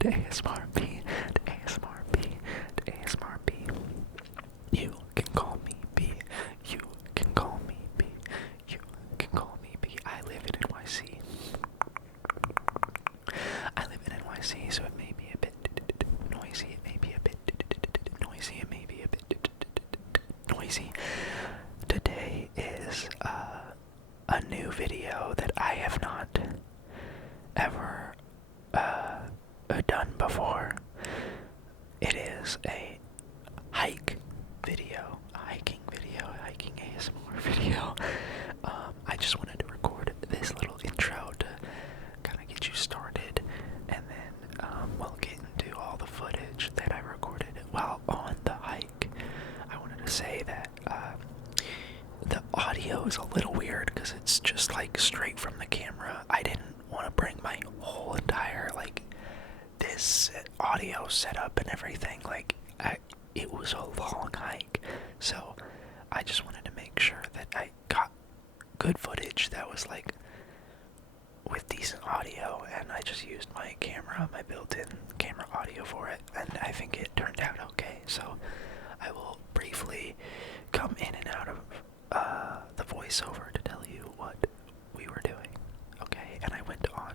to asmrbee, to asmrbee, to asmrbee. You can call me B. You can call me B. You can call me B. I live in NYC. I live in NYC, so it may be a bit noisy. It may be a bit noisy. It may be a bit noisy. Today is a new video that I have not ever done before. It is a hike video, a hiking video, a hiking ASMR video. I just wanted to record this little intro to kind of get you started, and then we'll get into all the footage that I recorded while on the hike. I wanted to say that the audio is a little weird because it's just like straight from the camera. I didn't want to bring my whole entire like this audio setup and everything. Like it was a long hike, so I just wanted to make sure that I got good footage that was like with decent audio, and I just used my camera, my built-in camera audio for it, and I think it turned out okay. So I will briefly come in and out of the voiceover to tell you what we were doing, okay? And I went on,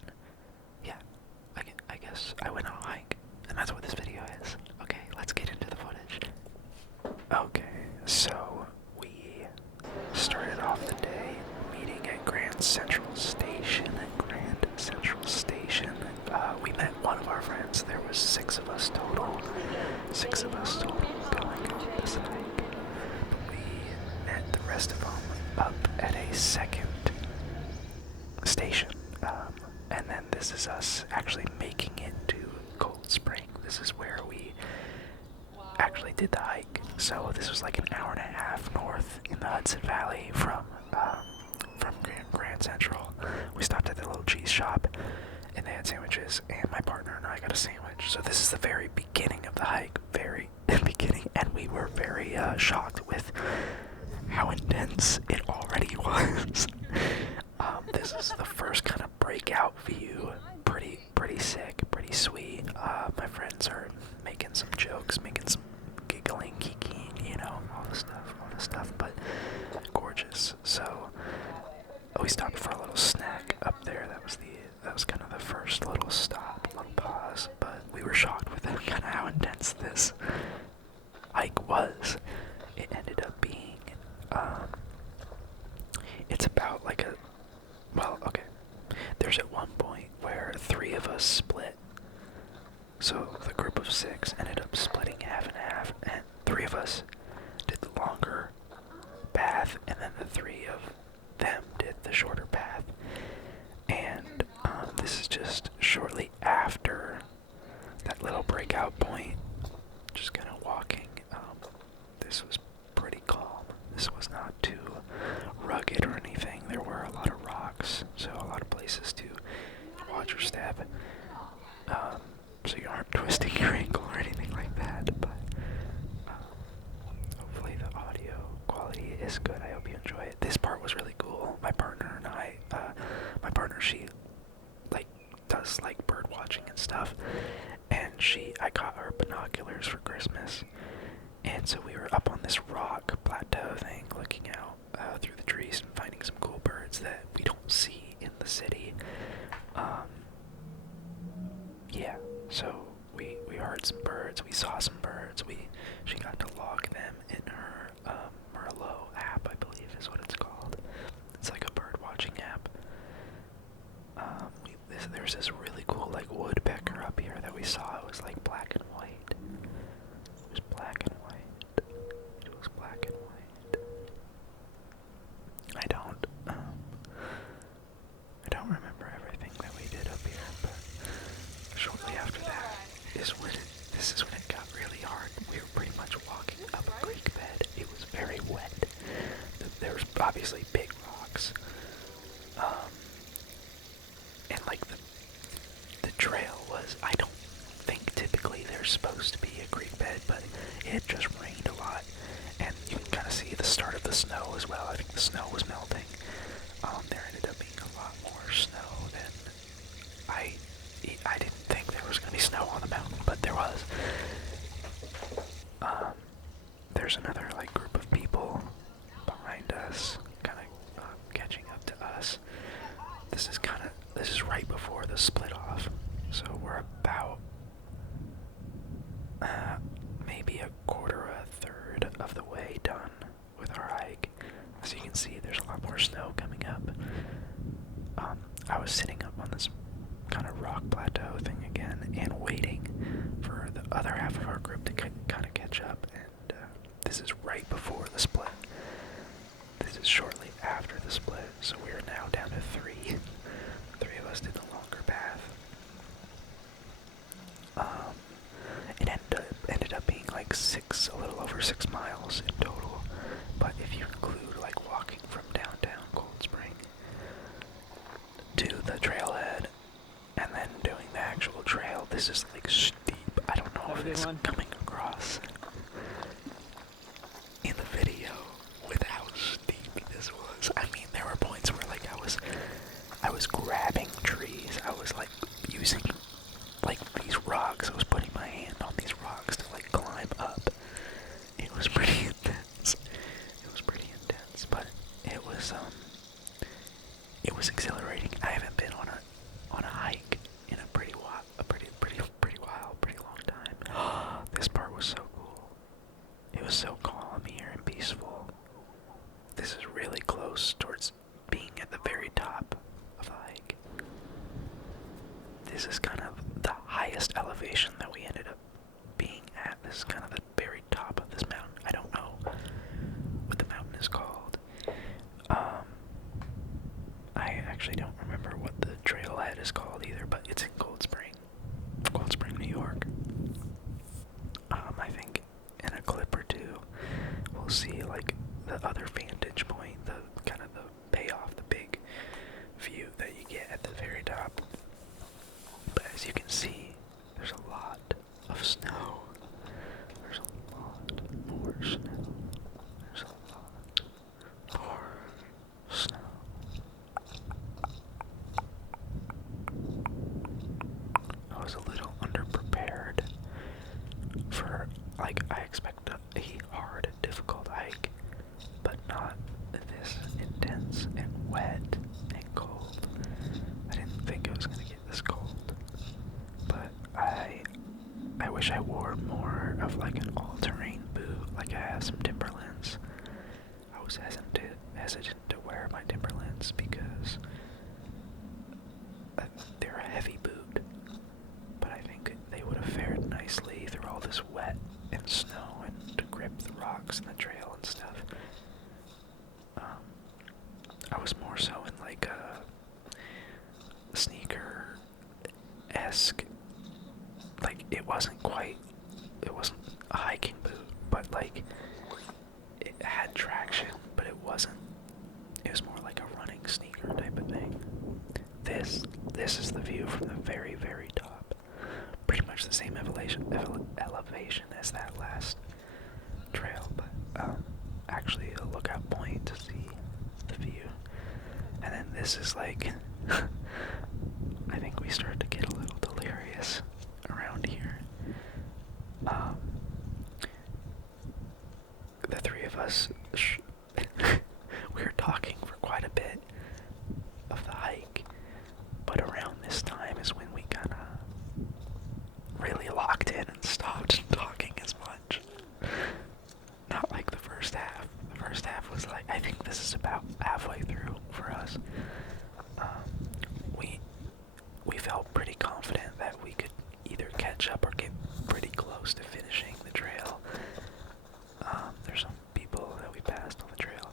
I guess I went on a hike, and that's what this video is. Okay, let's get into the footage. Okay, so we started off the day meeting at Grand Central Station. We met one of our friends. There was six of us total going on this hike. We met the rest of them up at a second station. And then this is us actually making it to Cold Spring. This is where we actually did the hike. So this was like an hour and a half north in the Hudson Valley from Grand Central. We stopped at the little cheese shop, and they had sandwiches, and my partner and I got a sandwich. So this is the very beginning of the hike, very beginning, and we were very shocked with how intense it already was. This is the first kind of breakout view. Pretty sick, pretty sweet. My friends are making some jokes, making some giggling, geeking, you know, all the stuff, but gorgeous. So we stopped for a little snack up there. That was kind of the first little stop, little pause, but we were shocked with kind of how intense this hike was. It ended up being, it's about like okay, there's at one point where three of us split. So the group of six ended up splitting half and half, and three of us did the longer path, and then the three of them did the shorter path. And this is just shortly after that little breakout point, just kind of walking. This was pretty calm. This was not too rugged or anything. There were a lot of rocks, so a lot of places to watch your step, so you aren't twisting your ankle or anything like that. But hopefully the audio quality is good. I hope you enjoy it. This part was really cool. My partner and I, she like does like bird watching and stuff, and I got her binoculars for Christmas, and so we were up on this rock plateau thing, looking out through the trees and finding some cool birds that we don't see in the city. Yeah, so we heard some birds, we saw some birds, she got to log them in her Merlot app, I believe is what it's called. It's like a bird watching app. There's this really cool like woodpecker up here that we saw. It was like black and white. It was black and white. I don't remember everything that we did up here, but shortly after that this is when it got really hard. We were pretty much walking up a creek bed. It was very wet. There was obviously big rocks. And like the trail was, I don't think typically there's supposed to be a creek bed, but it just rained a lot, and you can kind of see the start of the snow as well. I think the snow was melting. There ended up being a lot more snow than I didn't think there there was going to be snow on the mountain, but there was. There's another like group of people behind us, kind of catching up to us. This is right before the split off, so we're about maybe a quarter or a third of the way done with our hike. As you can see, there's a lot more snow coming up. I was sitting up on this kind of rock plateau thing again and waiting for the other half of our group to kind of catch up, and this is right before the split. This is shortly after the split, so we are now down to 3. 3 of us did the longer path. It ended up being like a little over 6 miles in total, but if you include like walking from downtown Cold Spring to the trailhead and then doing the actual trail, this is like steep. I don't know if it's coming across in the video with how steep this was. I mean, there were points where like I was grabbing trees. I was like using like these rocks. I was putting my hand on these rocks to like climb up. It was pretty intense. It was pretty intense, but it was exhilarating. I haven't been on a hike in a pretty long time. This part was so cool. It was so calm here and peaceful. This is really close towards being at the very top of the hike. This is kind of the highest elevation that we ended up being at. This is kind of the very top of this mountain. I don't know what the mountain is called. I actually don't remember what the trailhead is called either, but it's in Cold Spring, New York. I think in a clip or two, we'll see like the other vantage point, the kind of the payoff, the big view that you get at the very top. But as you can see, there's a lot of snow. There's a lot more snow. There's a lot more snow. I was a little underprepared for, like, I expect a hard, difficult hike, but not this intense and wet and cold. I didn't think it was going to get this cold, but I wish I wore more of like an all-terrain boot, like I have some Timberlands. I was hesitant to wear my Timberlands because they're a heavy boot, but I think they would have fared nicely through all this wet and snow and to grip the rocks and the trail and stuff. I was more so in like a sneaker-esque, like it wasn't a hiking boot, but like it had traction, but it was more like a running sneaker type of thing. This is the view from the very, very top. Pretty much the same elevation as that last trail, but actually a lookout point to see the view. And then this is like, I think we start to get a little delirious around here. The 3 of us, we were talking for quite a bit of the hike, but around this time is when we kind of really locked in and stopped talking as much. Not like the first half. The first half was like, I think this is about halfway through for us. We felt pretty confident that we could either catch up or get pretty close to finishing the trail. There's some people that we passed on the trail.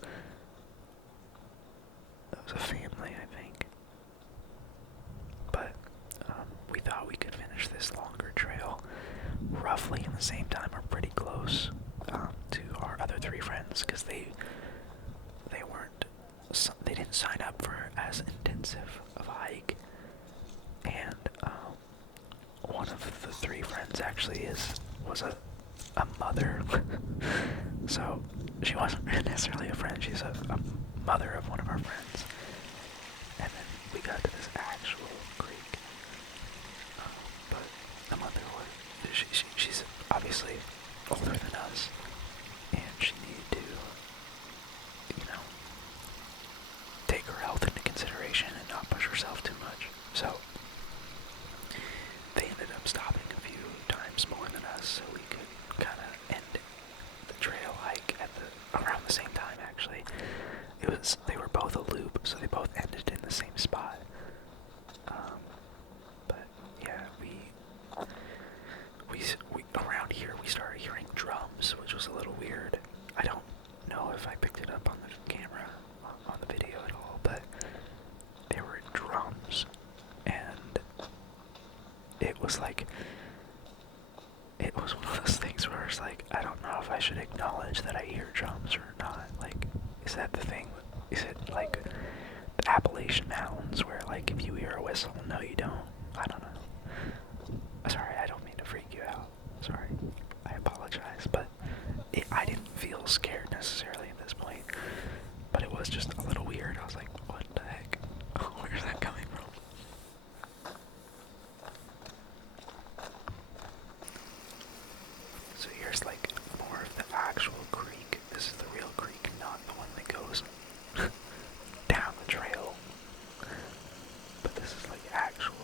That was a family, I think. But we thought we could finish this longer trail roughly in the same time or pretty close to our other 3 friends, because they didn't sign up for as intensive of a hike, and one of the 3 friends actually was a mother. So she wasn't necessarily a friend, she's a mother of one of our friends. And then we got to this actual creek, but obviously older than us, and she needed to, take her health into consideration and not push herself too much. So they ended up stopping a few times more than us, so we could kind of end the trail hike at around the same time. Actually, they were both a loop, so they both ended in the same spot. But yeah, we around here we started hearing drums, which was a little weird. I don't know if I picked it up on the camera, on the video at all, but there were drums, and it was like, it was one of those things where it's like, I don't know if I should acknowledge that I hear drums or not. Like, is that the thing? Is it like the Appalachian Mountains where, like, if you hear a whistle, no you don't? I don't know. Sorry, I don't mean to freak you out. Sorry. I apologize, but I didn't feel scared necessarily at this point, but it was just a little weird. I was like, what the heck? Where's that coming from? So here's like more of the actual creek. This is the real creek, not the one that goes down the trail. But this is like actual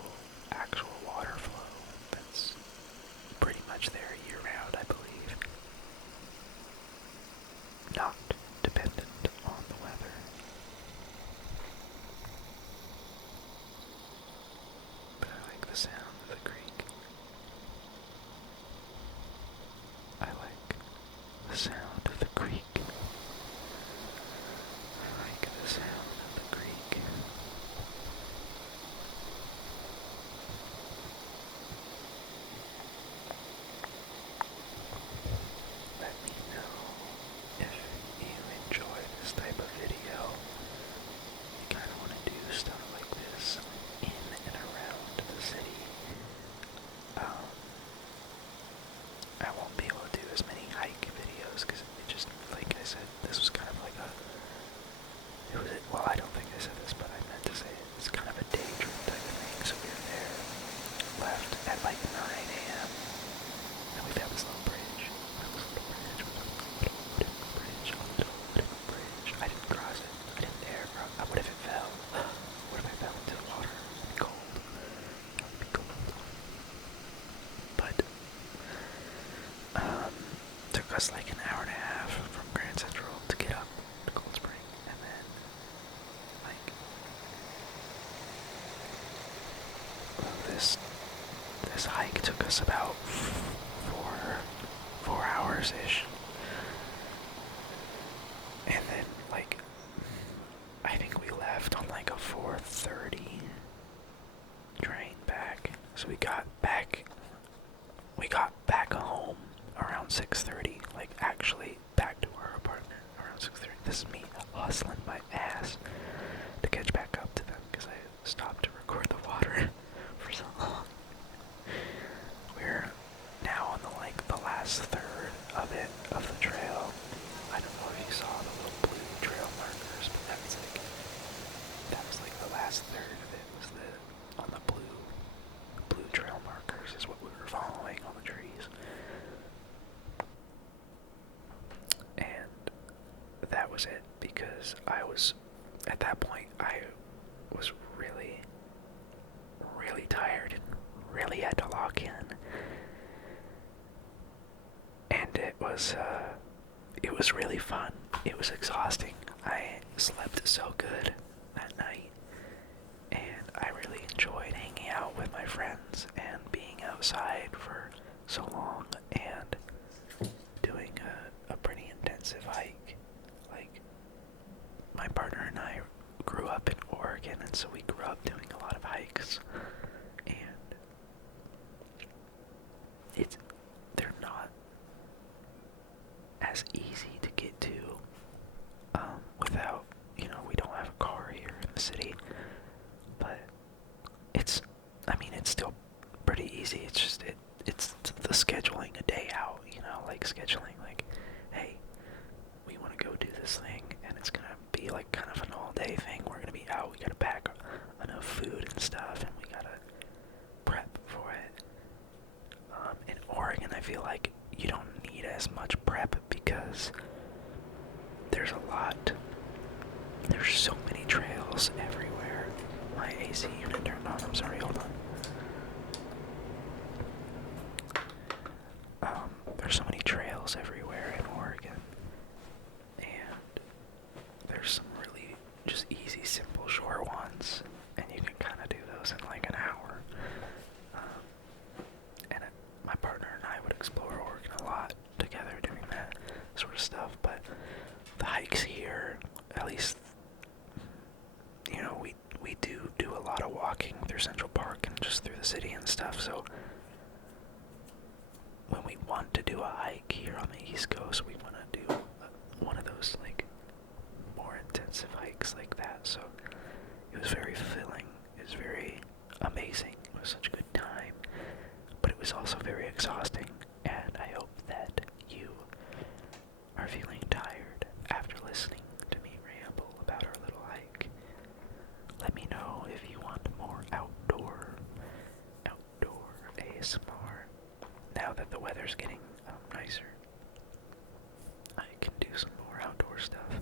water flow that's pretty much there year round, I believe. Not dependent on the weather. But I like the sound of the creek. I like the sound of the creek. I like the sound of the creek. Let me know if you enjoy this type of video. You kind of want to do stuff like this in and around the city. I won't be able to do as many hike videos because it just, like I said, this was kind of like well, I don't think I said this, but I meant to say it. It's kind of a day trip type of thing. So we were there, left at like 9 a.m. and we found this little bridge. A little wooden bridge. I didn't cross it. I didn't dare cross it. What if it fell? What if I fell into the water? It would be cold. That would be cold. But took us like an hour and a half from Grand Central to get up to Cold Spring, and then like this hike took us about 4 hours ish, and then like I think we left on like a 4:30 train back, so we got back home around 6:30, like actually back to our apartment around 6:30. This is me hustling my ass to catch back up to them because I stopped to record the water for so long. We're now on the last third of the trail. I don't know if you saw the little blue trail markers, but that was like the last third of it was on the blue trail markers is what we were following on the trees. And that was it, because at that point, I was really, really tired and really had to lock in. And it was really fun. It was exhausting. I slept so good that night, and I really enjoyed hanging out with my friends and being outside for so long and doing a pretty intensive hike. Like, my partner and I grew up in Oregon, and so we grew up doing a lot of hikes, and they're not as easy to get to without, we don't have a car here in the city, but it's still pretty easy. It's just it's the scheduling a day out, like scheduling like, hey, we want to go do this thing, and it's gonna be like kind of an all day thing. We're gonna be out, we gotta pack enough food and stuff, and we gotta prep for it. In Oregon, I feel like you because there's a lot. There's so many trails everywhere. My AC unit turned on. I'm sorry, hold on. There's so many trails everywhere in Oregon, and there's some really just easy, simple, short ones, and you can kind of do those in like an hour. And my partner and I would explore Oregon a lot together doing that sort of stuff, but the hikes here, at least, you know, we do a lot of walking through Central Park and just through the city and stuff, so when we want to do a hike here on the East Coast, we want to do one of those, like, more intensive hikes like that, so it was very fulfilling, it was very amazing, it was such a good time, but it was also very exhausting, and I hope that you are feeling tired after listening to me ramble about our little hike. Let me know if you want more outdoor ASMR. Now that the weather's getting nicer, I can do some more outdoor stuff.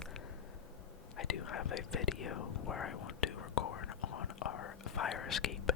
I do have a video where I want to record on our fire escape